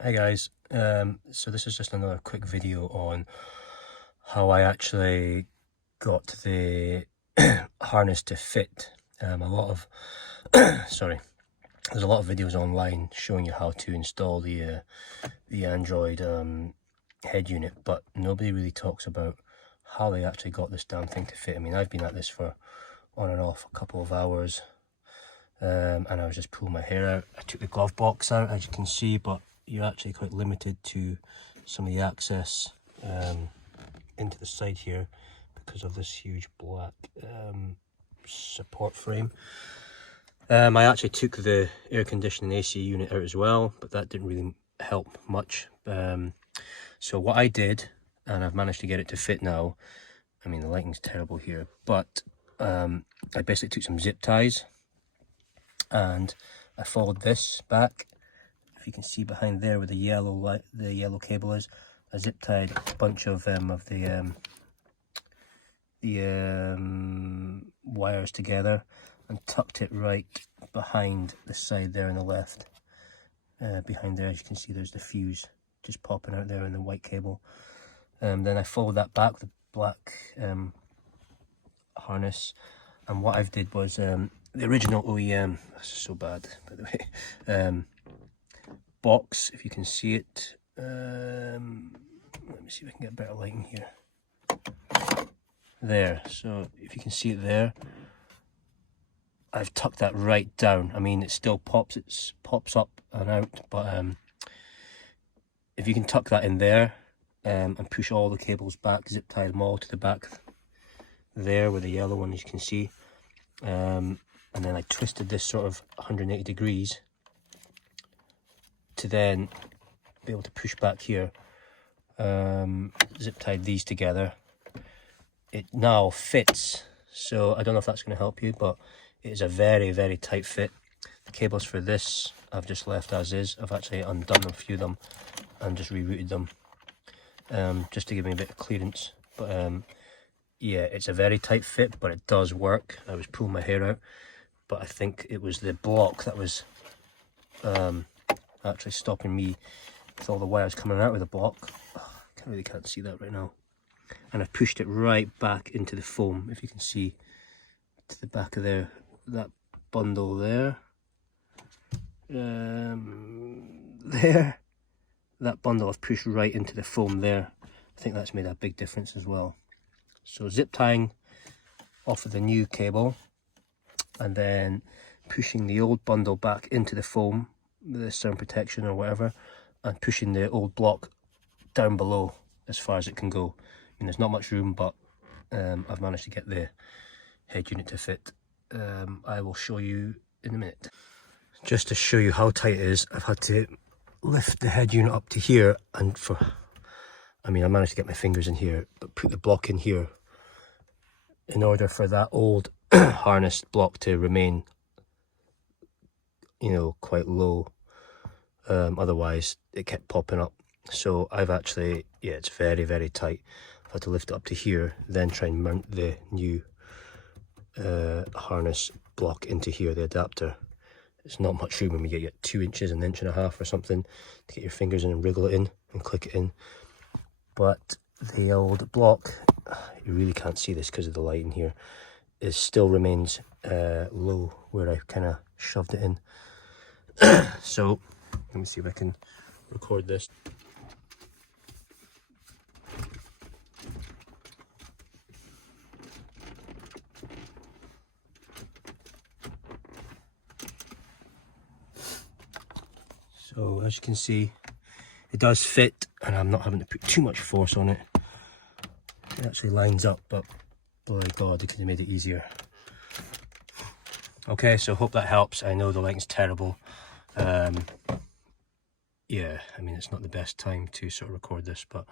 Hey guys, so this is just another quick video on how I actually got the harness to fit. Sorry, there's a lot of videos online showing you how to install the Android head unit, but nobody really talks about how they actually got this damn thing to fit. I mean, I've been at this for on and off a couple of hours, and I was just pulling my hair out. I took the glove box out, as you can see, but you're actually quite limited to some of the access into the side here because of this huge black support frame. I actually took the air conditioning AC unit out as well, but that didn't really help much. So what I did, and I've managed to get it to fit now, I mean the lighting's terrible here, but I basically took some zip ties and I followed this back. If you can see behind there where the yellow cable is, I zip tied a bunch of the wires together and tucked it right behind the side there on the left. Behind there, as you can see, there's the fuse just popping out there in the white cable. Then I followed that back with the black harness, and what I've did was the original OEM, this is so bad by the way, box, if you can see it. Let me see if I can get better lighting here. There, so if you can see it there, I've tucked that right down. I mean, it still pops up and out, but if you can tuck that in there and push all the cables back, zip tie them all to the back there with the yellow one, as you can see, and then I twisted this sort of 180 degrees to then be able to push back here. Zip tied these together. It now fits, so I don't know if that's going to help you, but it is a very, very tight fit. The cables for this I've just left as is. I've actually undone a few of them and just rerouted them just to give me a bit of clearance. But yeah, it's a very tight fit, but it does work. I was pulling my hair out, but I think it was the block that was actually stopping me with all the wires coming out of the block. I really can't see that right now. And I've pushed it right back into the foam, if you can see to the back of there, that bundle there, there, that bundle I've pushed right into the foam there. I think that's made a big difference as well. So zip tying off of the new cable and then pushing the old bundle back into the foam with the sound protection or whatever, and pushing the old block down below as far as it can go. I mean, there's not much room, but I've managed to get the head unit to fit. I will show you in a minute. Just to show you how tight it is, I've had to lift the head unit up to here, and I managed to get my fingers in here, but put the block in here in order for that old harness block to remain, you know, quite low. Otherwise it kept popping up. So I've actually, yeah, it's very, very tight. I've had to lift it up to here, then try and mount the new harness block into here, the adapter. It's not much room when you get 2 inches, 1.5 inches or something to get your fingers in and wriggle it in and click it in. But the old block, you really can't see this because of the light in here, it still remains low where I kind of shoved it in. So let me see if I can record this. So as you can see, it does fit, and I'm not having to put too much force on it. It actually lines up, but bloody God, they could have made it easier. Okay, so hope that helps. I know the lighting's terrible. Yeah, I mean, it's not the best time to sort of record this, but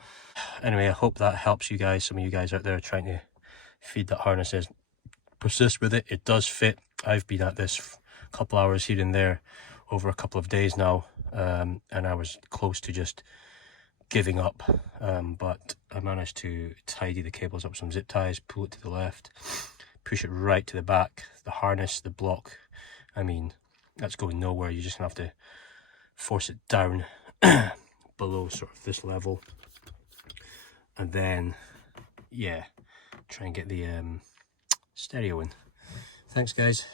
anyway, I hope that helps you guys. Some of you guys out there trying to feed that harnesses, persist with it. It does fit. I've been at this a couple hours here and there over a couple of days now, and I was close to just giving up, but I managed to tidy the cables up with some zip ties, pull it to the left, push it right to the back. The harness, the block, I mean, that's going nowhere. You're just gonna have to force it down below sort of this level, and then yeah, try and get the stereo in. Thanks guys.